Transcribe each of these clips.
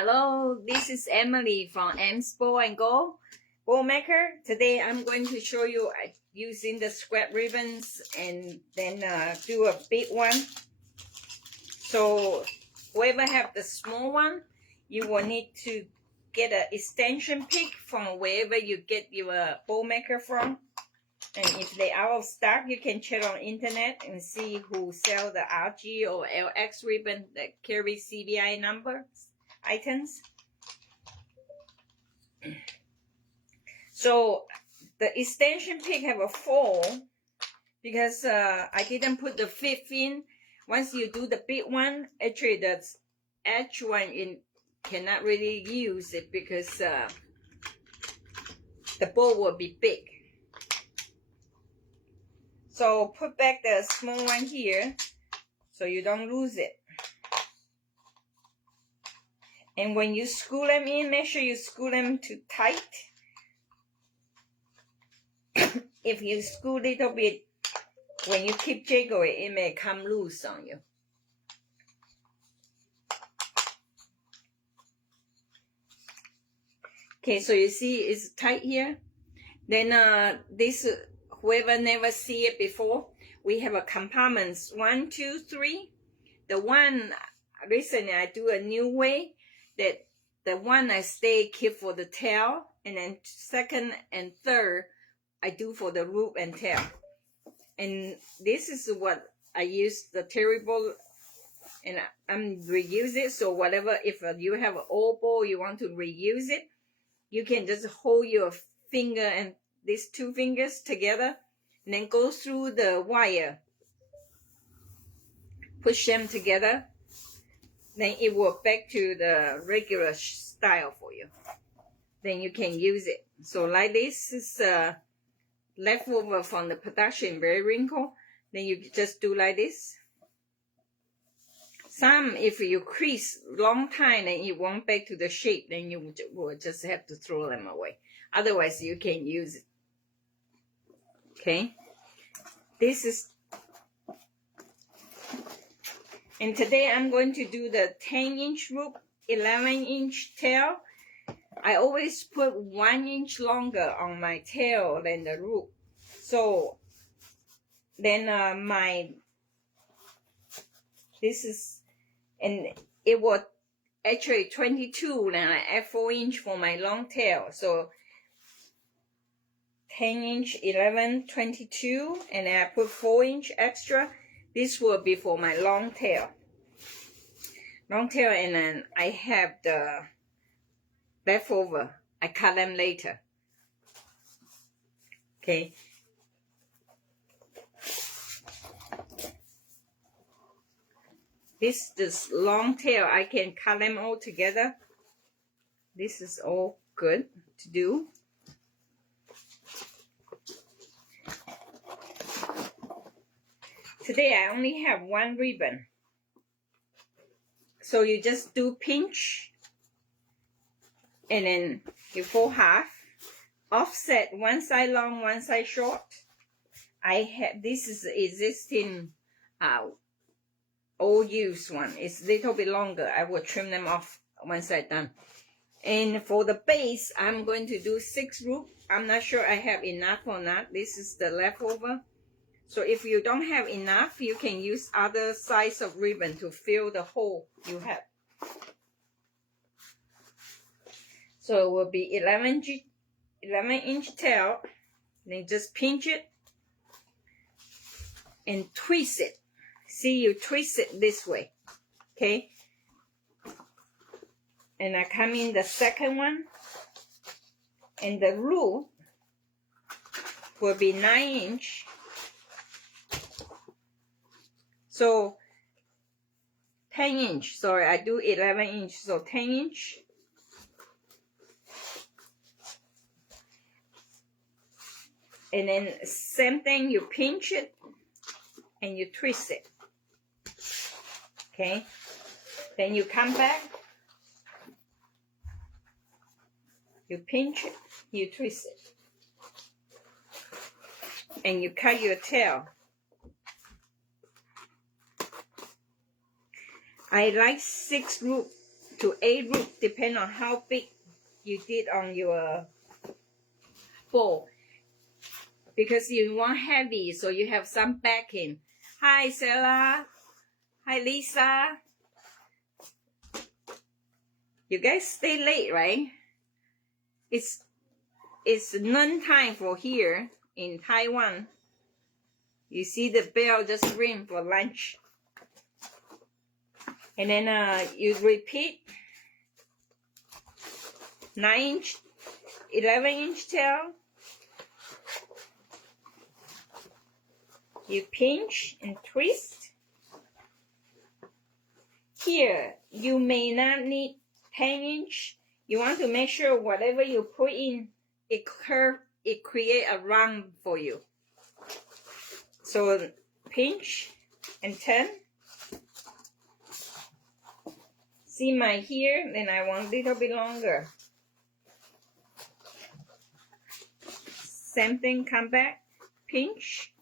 Hello, this is Emily from Emsbowandgo bow maker. Today I'm going to show you using the scrap ribbons and then do a big one. So whoever have the small one, you will need to get an extension pick from wherever you get your bow maker from. And if they are out of stock, you can check on internet and see who sell the RG or LX ribbon that carry CVI number items. So the extension pick have a fall because I didn't put the fifth in. Once you do the big one, actually the edge one in cannot really use it because the bow will be big. So put back the small one here so you don't lose it. And when you screw them in, make sure you screw them too tight. If you screw a little bit, when you keep jiggling, it may come loose on you. Okay, so you see it's tight here. Then this, whoever never see it before, we have a compartments 1, 2, 3. The one recently I do a new way that the one I keep for the tail, and then second and third I do for the root and tail. And this is what I use the terrible, and I'm reuse it. So whatever, if you have an old bowl you want to reuse it, you can just hold your finger and these two fingers together and then go through the wire, push them together, then it will back to the regular style for you. Then you can use it. So like this is leftover from the production, very wrinkled. Then you just do like this. Some, if you crease long time, then it won't back to the shape. Then you will just have to throw them away. Otherwise, you can use it. Okay. This is. And today I'm going to do the 10-inch root, 11-inch tail. I always put 1 inch longer on my tail than the root. So then this is, and it was actually 22, and I add 4 inch for my long tail. So 10 inch, 11, 22, and then I put 4 inch extra. This will be for my long tail. Long tail, and then I have the leftover. I cut them later. Okay. This long tail, I can cut them all together. This is all good to do. Today I only have 1 ribbon. So you just do pinch, and then you fold half, offset one side long, one side short. I have, this is existing old used one. It's a little bit longer. I will trim them off once I'm done. And for the base, I'm going to do 6 root. I'm not sure I have enough or not. This is the leftover. So if you don't have enough, you can use other size of ribbon to fill the hole you have. So it will be 11-inch tail. Then just pinch it and twist it. See, you twist it this way, okay? And I come in the second one, and the root will be 9-inch. So 10-inch, sorry, I do 11-inch, so 10-inch. And then same thing, you pinch it and you twist it. Okay, then you come back, you pinch it, you twist it, and you cut your tail. I like 6 root to 8 loops, depending on how big you did on your bowl. Because you want heavy, so you have some backing. Hi, Sarah. Hi, Lisa. You guys stay late, right? It's noon time for here in Taiwan. You see the bell just ring for lunch. And then you repeat 9-inch, 11-inch tail. You pinch and twist. Here, you may not need 10-inch. You want to make sure whatever you put in, it create a round for you. So pinch and turn. See my here, then I want a little bit longer. Same thing, come back, pinch.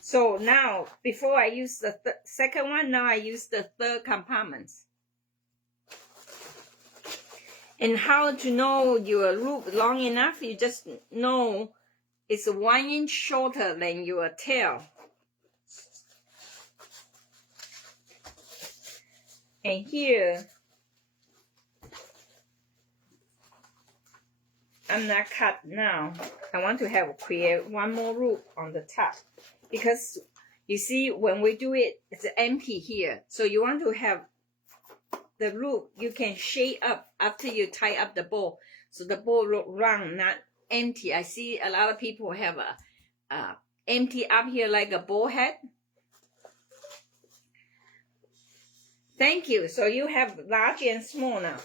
So now, before I use the second one, now I use the third compartment. And how to know your loop long enough, you just know it's 1 inch shorter than your tail. And here, I'm not cut now. I want to create one more loop on the top. Because you see, when we do it, it's empty here. So you want to have the loop you can shade up after you tie up the bow. So the bow look round, not empty. I see a lot of people have a empty up here like a bow head. Thank you. So you have large and small now.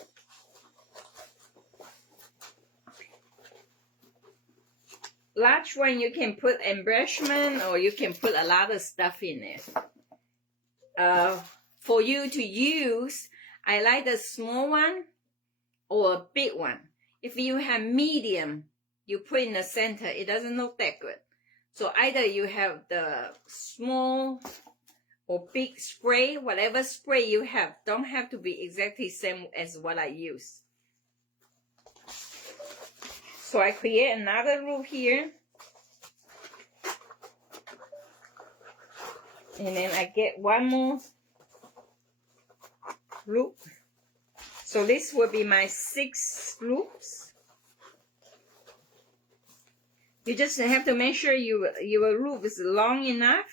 Large one you can put embellishment or you can put a lot of stuff in it. For you to use, I like the small one or a big one. If you have medium, you put in the center, it doesn't look that good. So either you have the small or big spray, whatever spray you have, don't have to be exactly same as what I use. So I create another loop here. And then I get one more loop. So this will be my 6 loops. You just have to make sure your loop is long enough.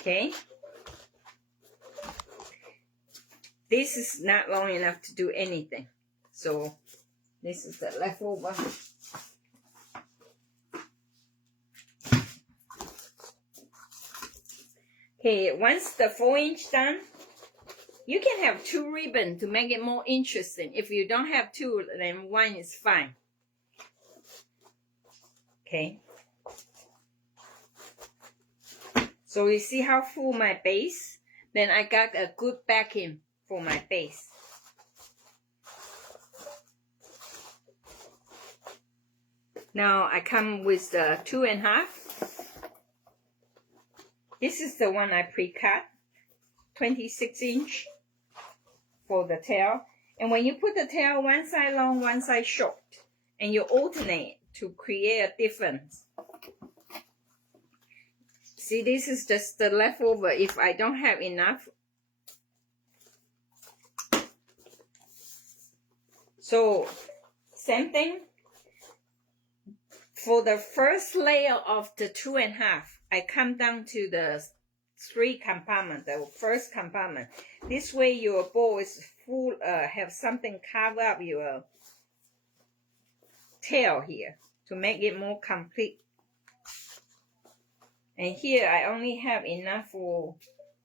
Okay. This is not long enough to do anything. So this is the leftover. Okay, once the 4-inch done, you can have 2 ribbons to make it more interesting. If you don't have 2, then 1 is fine. Okay. So you see how full my base? Then I got a good backing for my base. Now I come with the 2.5. This is the one I pre-cut, 26-inch for the tail. And when you put the tail one side long, one side short, and you alternate to create a difference. See, this is just the leftover if I don't have enough. So, same thing. For the first layer of the 2.5, I come down to the 3 compartment, the first compartment. This way your bow is full, have something cover up your tail here to make it more complete. And here I only have enough for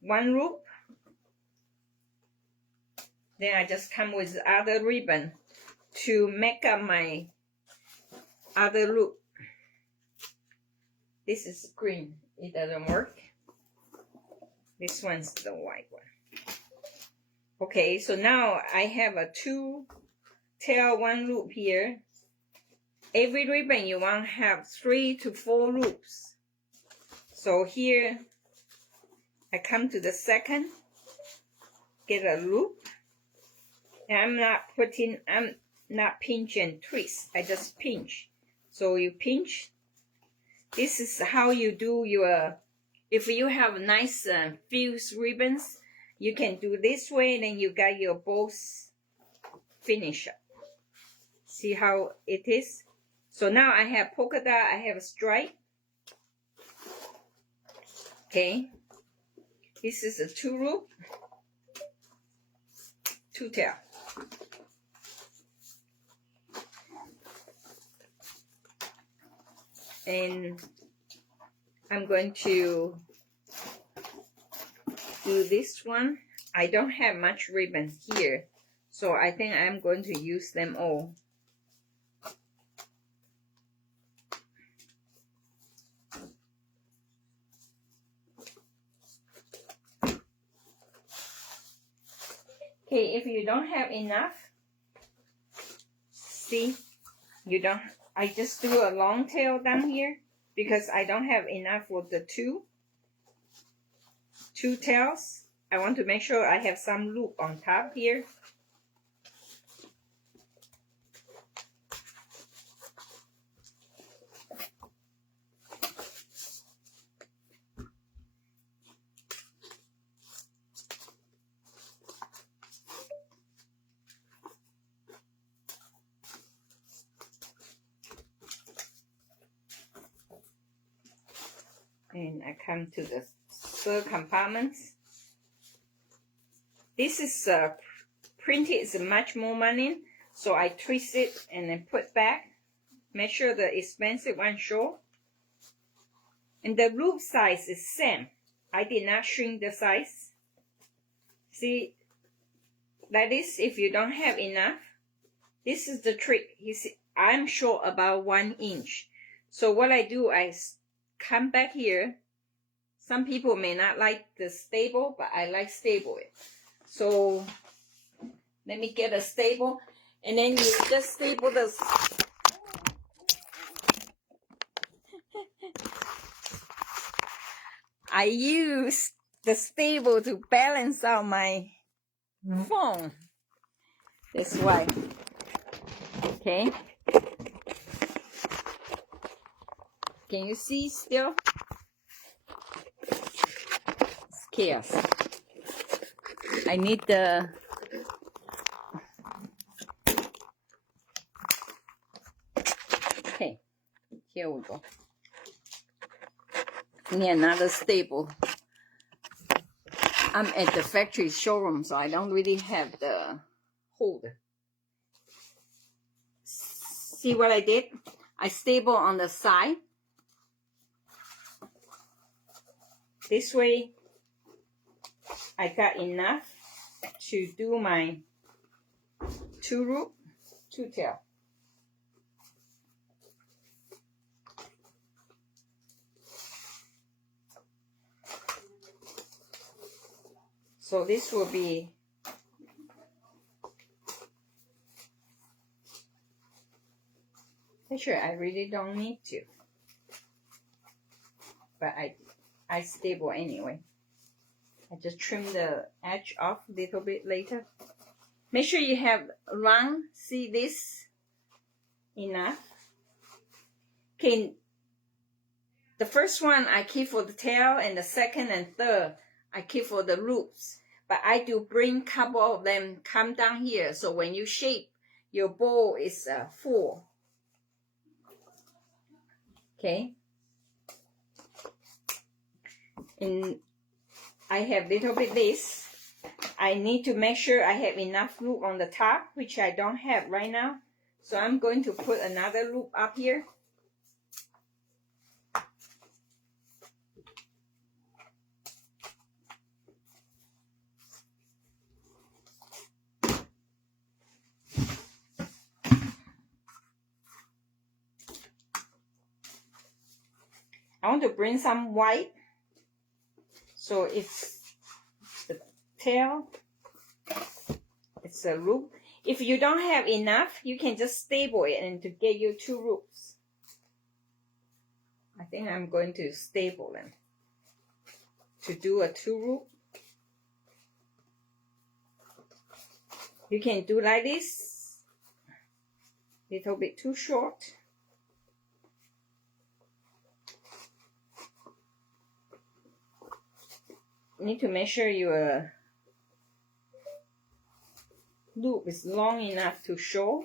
1 loop. Then I just come with other ribbon to make up my other loop. This is green, it doesn't work. This one's the white one. Okay, so now I have a 2 tail 1 loop here. every ribbon you want to have 3 to 4 loops. So here I come to the second, get a loop, and I'm not pinch and twist, I just pinch. So you pinch. This is how you do your, if you have nice fused ribbons, you can do this way, then you got your both finish up. See how it is? So now I have polka dot, I have a stripe. Okay, this is a 2 loop, 2 tail. And I'm going to do this one. I don't have much ribbon here, so I think I'm going to use them all. Okay, if you don't have enough, see, you don't, I just do a long tail down here because I don't have enough for the two tails. I want to make sure I have some loop on top here. And I come to the third compartment. This is printed is much more money, so I twist it and then put back. Make sure the expensive one show. And the loop size is same. I did not shrink the size. See, like this, if you don't have enough, this is the trick. You see, I'm short about 1 inch. So what I do, I come back here. Some people may not like the staple, but I like staple it. So let me get a staple, and then you just staple this. I use the staple to balance out my phone. That's why. Okay. Can you see still? It's chaos. I need the okay, here we go. Need another staple. I'm at the factory showroom, so I don't really have the holder. See what I did? I staple on the side. This way, I got enough to do my 2 loop, 2 tail. So this will be actually I really don't need to, but I staple anyway. I just trim the edge off a little bit later. Make sure you have round, see this, enough. Okay, the first one I keep for the tail, and the second and third I keep for the loops. But I do bring couple of them come down here, so when you shape, your bowl is full. Okay. And I have little bit this. I need to make sure I have enough loop on the top, which I don't have right now. So I'm going to put another loop up here. I want to bring some white. So it's the tail, it's a loop. If you don't have enough, you can just staple it and to get you 2 loops. I think I'm going to staple them to do a 2 loop. You can do like this, little bit too short. You need to make sure your loop is long enough to show.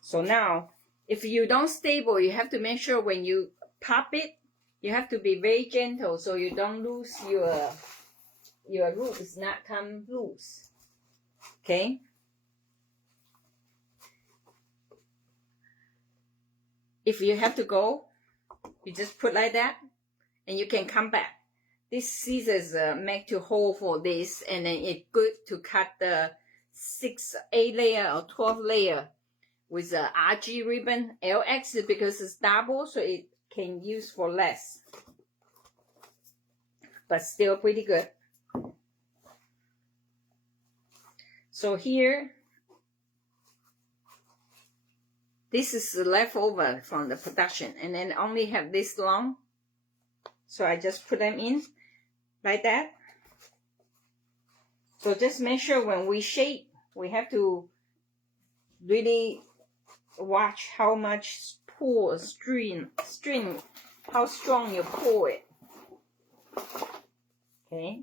So now, if you don't staple, you have to make sure when you pop it, you have to be very gentle so you don't lose your loop is not come loose. Okay? If you have to go, you just put like that and you can come back. This scissors make to hold for this, and then it's good to cut the 6, 8 layer or 12 layer with a RG ribbon. LX because it's double, so it can use for less. But still pretty good. So here, this is the leftover from the production, and then only have this long. So I just put them in like that. So just make sure when we shape, we have to really watch how much pull string, how strong you pull it. Okay,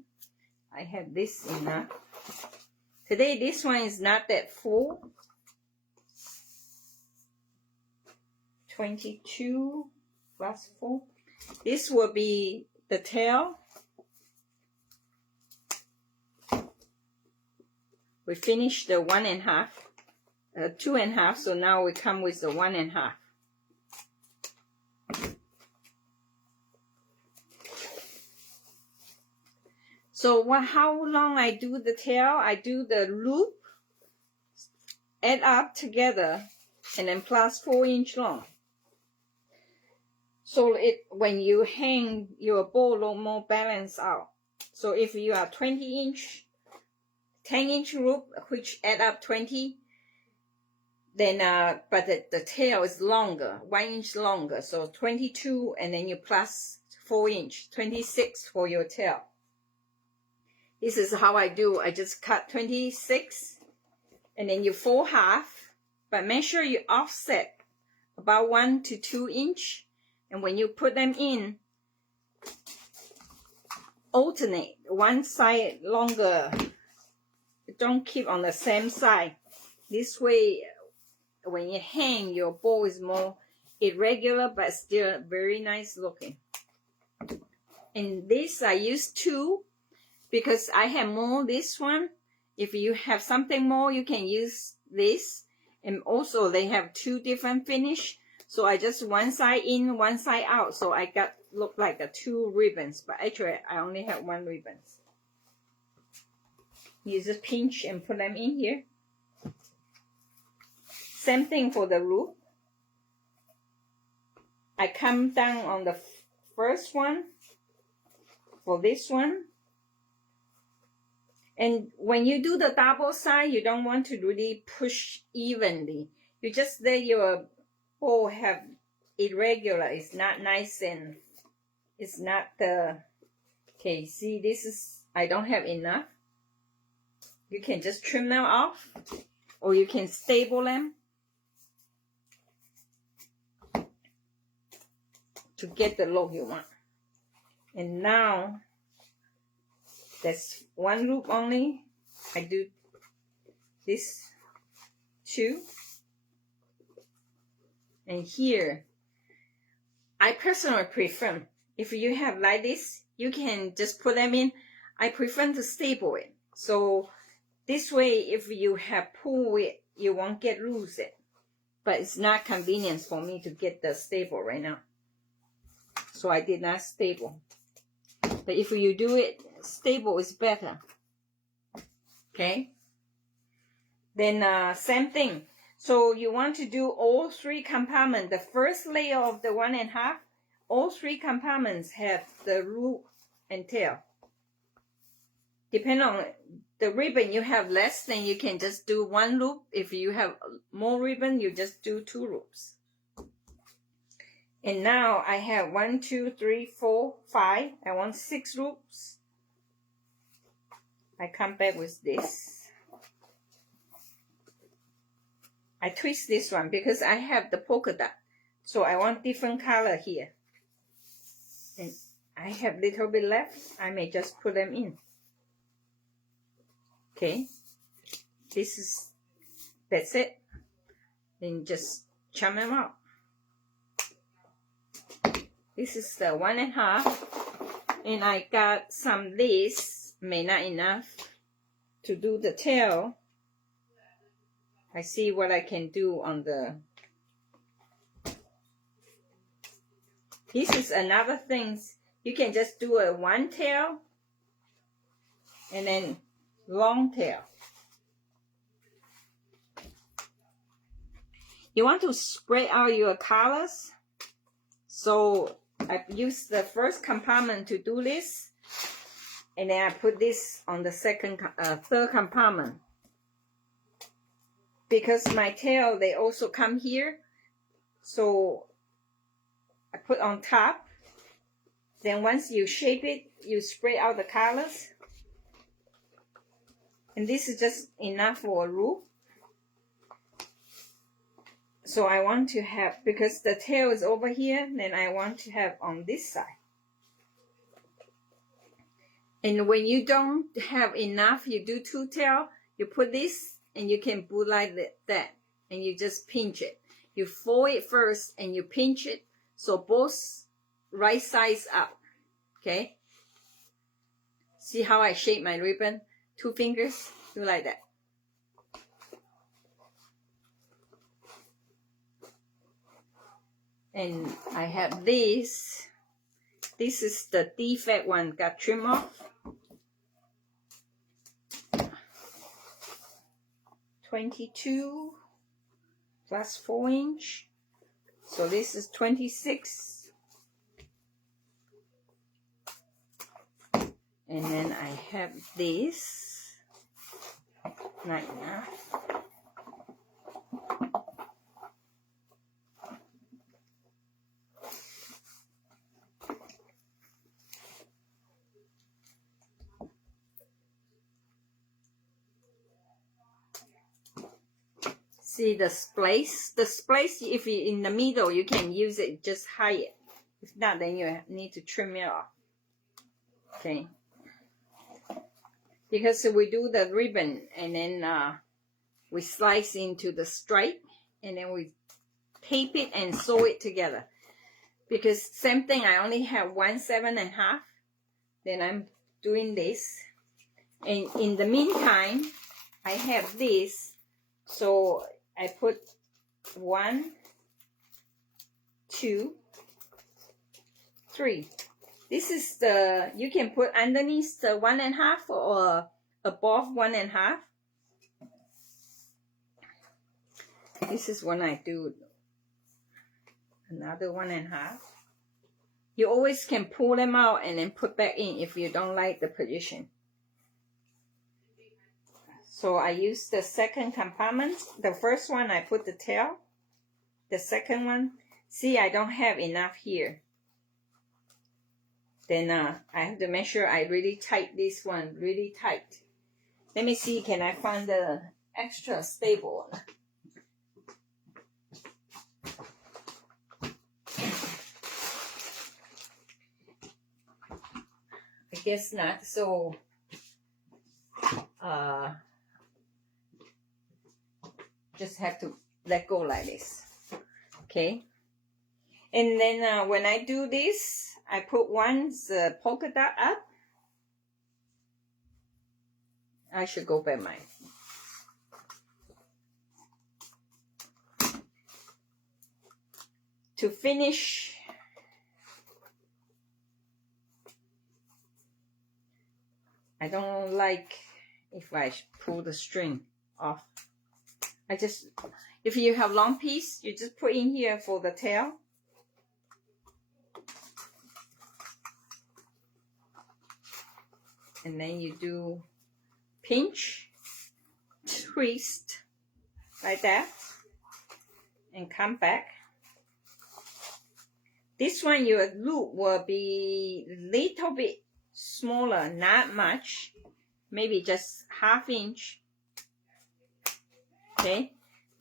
I have this enough. Today this one is not that full. 22 plus 4. This will be the tail. We finished the 1.5, 2.5, so now we come with the 1.5. So how long I do the tail? I do the loop, add up together, and then plus 4-inch long. So when you hang your bow, look more balanced out. So if you are 20-inch, 10-inch loop, which add up 20, then but the tail is longer, 1 inch longer. So 22, and then you plus 4-inch, 26 for your tail. This is how I do. I just cut 26, and then you fold half, but make sure you offset about 1 to 2 inch. And when you put them in, alternate one side longer. Don't keep on the same side. This way, when you hang, your bow is more irregular, but still very nice looking. And this, I use 2 because I have more this one. If you have something more, you can use this. And also, they have 2 different finish. So I just one side in, one side out. So I got look like 2 ribbons, but actually I only have 1 ribbon. You just pinch and put them in here. Same thing for the loop. I come down on the first one for this one. And when you do the double side, you don't want to really push evenly. You just let your bow have irregular. It's not nice, and it's not the, okay, see, this is, I don't have enough. You can just trim them off, or you can staple them to get the look you want. And now, that's 1 loop only. I do this 2. And here, I personally prefer, if you have like this, you can just put them in. I prefer to staple it. So this way, if you have pull it, you won't get loose it. But it's not convenient for me to get the staple right now. So I did not staple. But if you do it, staple is better. Okay? Then same thing. So you want to do all 3 compartments. The first layer of the 1.5, all 3 compartments have the loop and tail. Depending on the ribbon you have less, then you can just do 1 loop. If you have more ribbon, you just do 2 loops. And now I have 1, 2, 3, 4, 5. I want 6 loops. I come back with this. I twist this one because I have the polka dot. So I want different color here. And I have little bit left. I may just put them in. Okay. That's it. Then just chum them out. This is the 1.5. And I got some lace, may not enough to do the tail. I see what I can do on the. This is another thing. You can just do a 1 tail and then long tail. You want to spread out your colors. So I use the first compartment to do this, and then I put this on the third compartment. Because my tail, they also come here, so I put on top. Then once you shape it, you spread out the colors. And this is just enough for a loop. So I want to have, because the tail is over here, then I want to have on this side. And when you don't have enough, you do 2 tail, you put this, and you can put like that. And you just pinch it. You fold it first, and you pinch it, so both right sides up. Okay? See how I shape my ribbon? 2 fingers, do like that. And I have this. This is the defect one, got trimmed off. 22 plus 4 inch. So this is 26. And then I have this. Right now. See the splice? The splice, if you're in the middle, you can use it, just hide it. If not, then you need to trim it off. Okay. Because we do the ribbon, and then we slice into the stripe, and then we tape it and sew it together. Because same thing, I only have 1 7.5. Then I'm doing this. And in the meantime, I have this. So I put 1, 2, 3. This is the, you can put underneath the 1.5 or above 1.5. This is when I do another 1.5. You always can pull them out and then put back in if you don't like the position. So I use the second compartment. The first one I put the tail. The second one, see I don't have enough here. Then I have to make sure I really tight this one, really tight. Let me see, can I find the extra stable one? I guess not, so just have to let go like this. Okay. And then when I do this, I put once polka dot up. I should go back mine. To finish, I don't like if I pull the string off. I just, if you have long piece, you just put in here for the tail. and then you do pinch, twist like that, and come back. This one, your loop will be a little bit smaller, not much, maybe just ½ inch. Okay,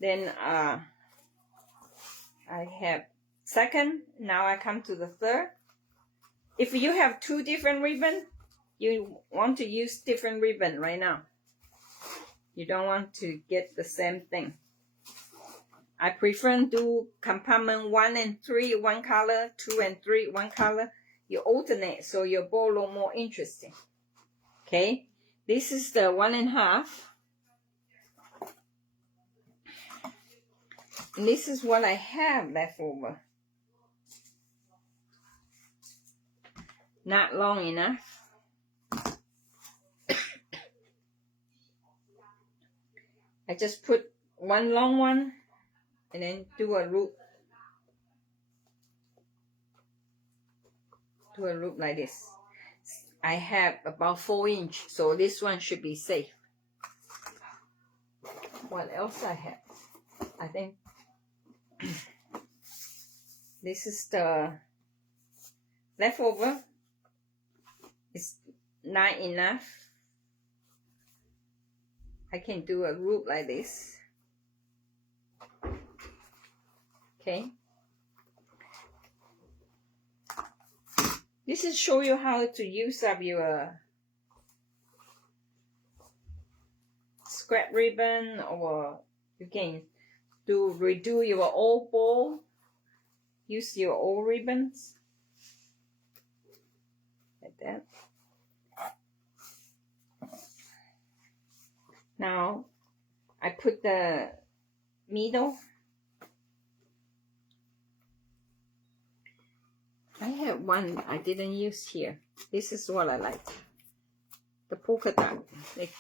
then I have second. Now I come to the third. If you have 2 different ribbon, you want to use different ribbon right now. You don't want to get the same thing. I prefer do compartment 1 and 3 one color, 2 and 3 one color. You alternate so your bow look more interesting. Okay, this is the 1.5. And this is what I have left over. Not long enough. I just put one long one and then do a loop. Do a loop like this. I have about 4 inch, so this one should be safe. What else I have? I think this is the leftover. It's not enough. I can do a loop like this. Okay. This is show you how to use up your scrap ribbon, or you can redo your old bowl. Use your old ribbons like that. Now I put the middle. I have one I didn't use here. This is what I like. The polka dot. Like,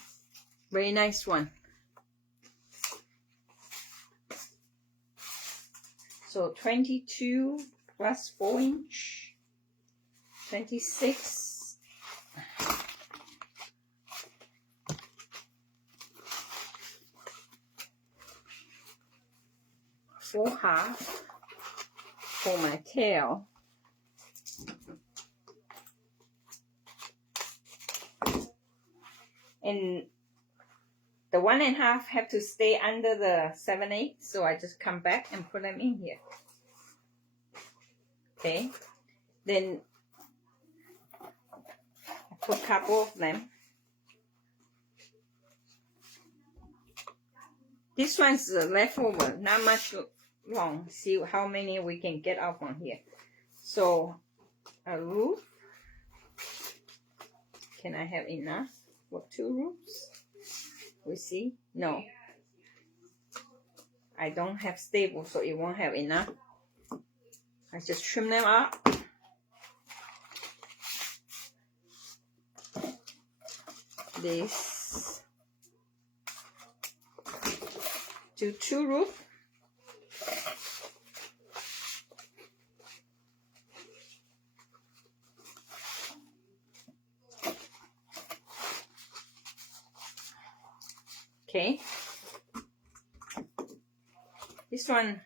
very nice one. So 22 plus 4 inch. 26. Four half for my tail. And the 1.5 have to stay under the 7/8, so I just come back and put them in here. Okay, then I put a couple of them. This one's leftover, not much long. See how many we can get out from here. So a loop. Can I have enough for 2 loops? We see. No, I don't have stable, so it won't have enough. I just trim them up. This. Do 2 loops. Okay. This one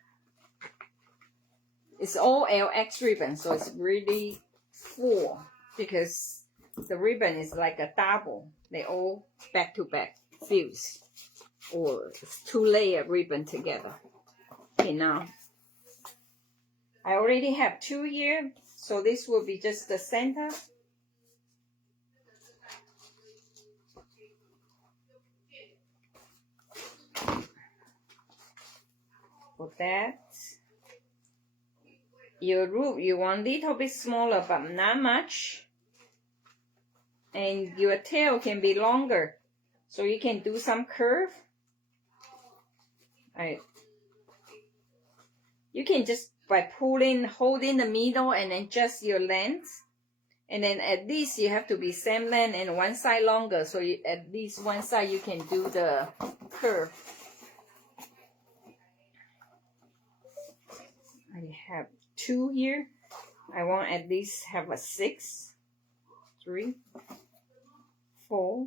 is all LX ribbon, so it's really full because the ribbon is like a double. They all back to back fuse, or it's 2-layer ribbon together. Okay, now I already have 2 here, so this will be just the center. For that, your loop you want a little bit smaller, but not much. And your tail can be longer, so you can do some curve. You can just by pulling, holding the middle, and then adjust your length. And then at least you have to be same length and one side longer, so at least one side you can do the curve. I have 2 here. I want at least have a 6. 3. 4.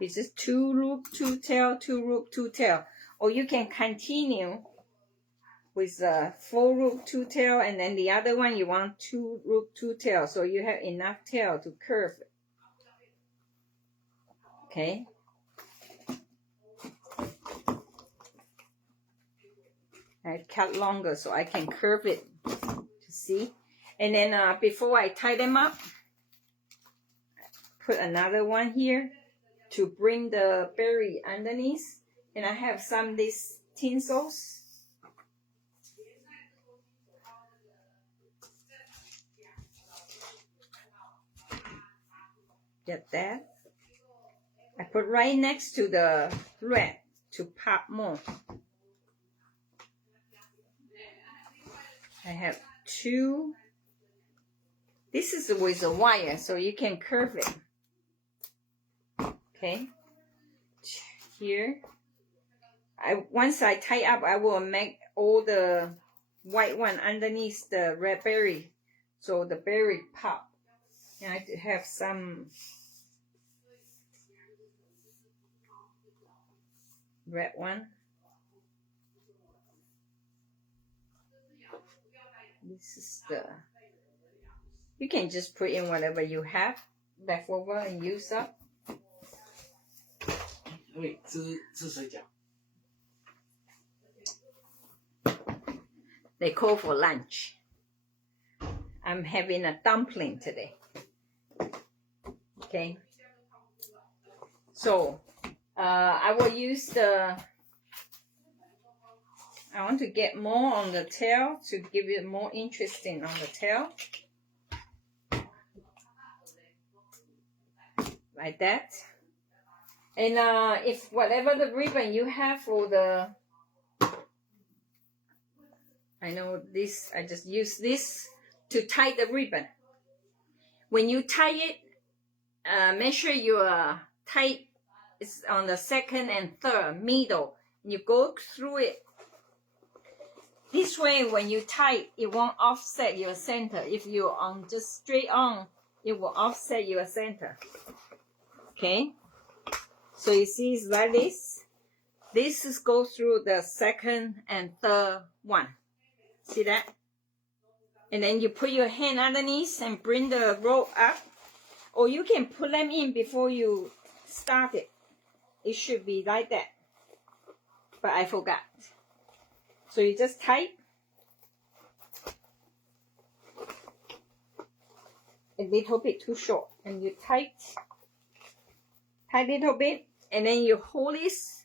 It's just 2 loop, 2 tail, 2 loop, 2 tail. Or you can continue with 4 loop, 2 tail, and then the other one you want 2 loop, 2 tail, so you have enough tail to curve it. Okay. I cut longer so I can curve it to see. And then before I tie them up, put another one here to bring the berry underneath. And I have some these tinsels. Get that? I put right next to the thread to pop more. I have 2. This is with a wire, so you can curve it. Okay. Here. Once I tie up, I will make all the white one underneath the red berry, so the berry pop. And I have some red one. This is the, you can just put in whatever you have left over and use up. They call for lunch. I'm having a dumpling today. Okay. So, I will use the, I want to get more on the tail to give it more interesting on the tail. Like that. And if whatever the ribbon you have for the, I know this, I just use this to tie the ribbon. When you tie it, make sure your tie is on the second and third middle. You go through it. This way, when you tie, it won't offset your center. If you're on just straight on, it will offset your center. Okay? So you see it's like this. This is go through the second and third one. See that? And then you put your hand underneath and bring the rope up. Or you can put them in before you start it. It should be like that. But I forgot. So you just tie a little bit too short. And you tie a little bit. And then you hold this.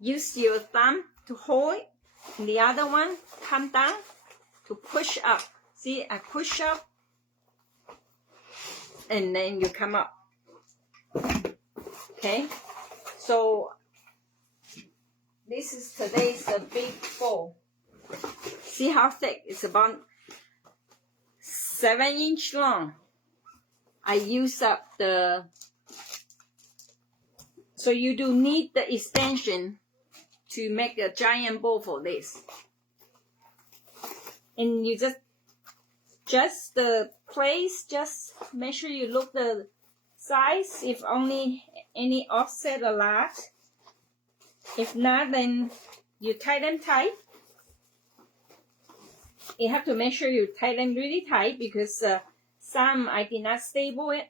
Use your thumb to hold it. And the other one come down to push up. See, I push up. And then you come up. Okay. So this is today's big bowl. See how thick? It's about 7 inch long. I use up the, so you do need the extension to make a giant bowl for this. And you just the place, just make sure you look the size, if only any offset a lot. If not, then you tie them tight. You have to make sure you tie them really tight because some I did not stable it.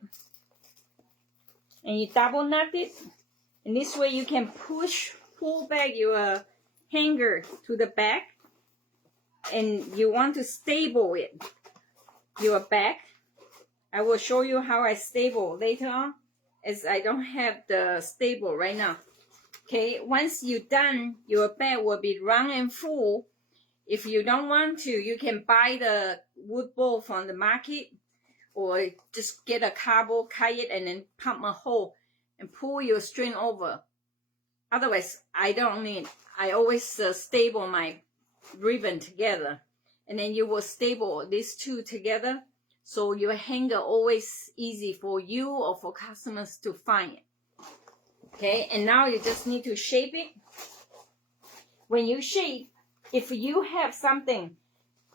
And you double knot it. And this way you can pull back your hanger to the back. And you want to stable it, your back. I will show you how I stable later on, as I don't have the stable right now. Okay, once you're done, your bag will be round and full. If you don't want to, you can buy the wood bowl from the market, or just get a cardboard, cut it, and then pump a hole and pull your string over. Otherwise, I don't need. I always stable my ribbon together, and then you will stable these two together, so your hanger always easy for you or for customers to find it. Okay, and now you just need to shape it. When you shape, if you have something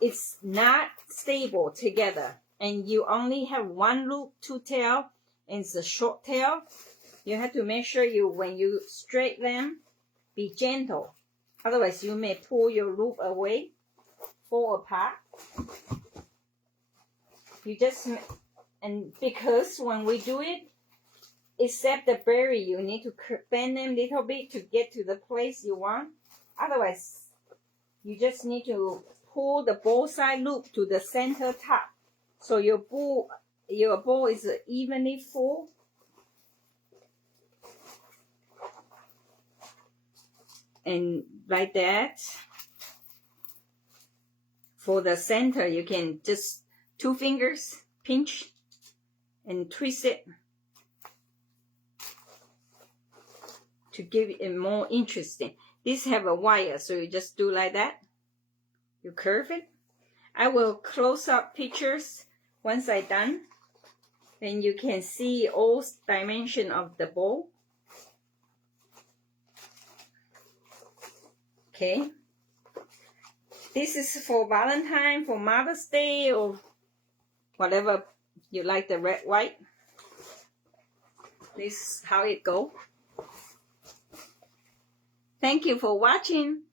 it's not stable together, and you only have one loop to tail, and it's a short tail, you have to make sure when you straight them, be gentle. Otherwise, you may pull your loop away, fall apart. And because when we do it, except the berry, you need to bend them a little bit to get to the place you want. Otherwise, you just need to pull the both side loop to the center top, so your bowl is evenly full. And like that. For the center, you can just 2 fingers pinch and twist it to give it more interesting. This have a wire, so you just do like that. You curve it. I will close up pictures once I'm done. Then you can see all dimension of the bowl. Okay. This is for Valentine, for Mother's Day, or whatever you like, the red, white. This is how it goes. Thank you for watching.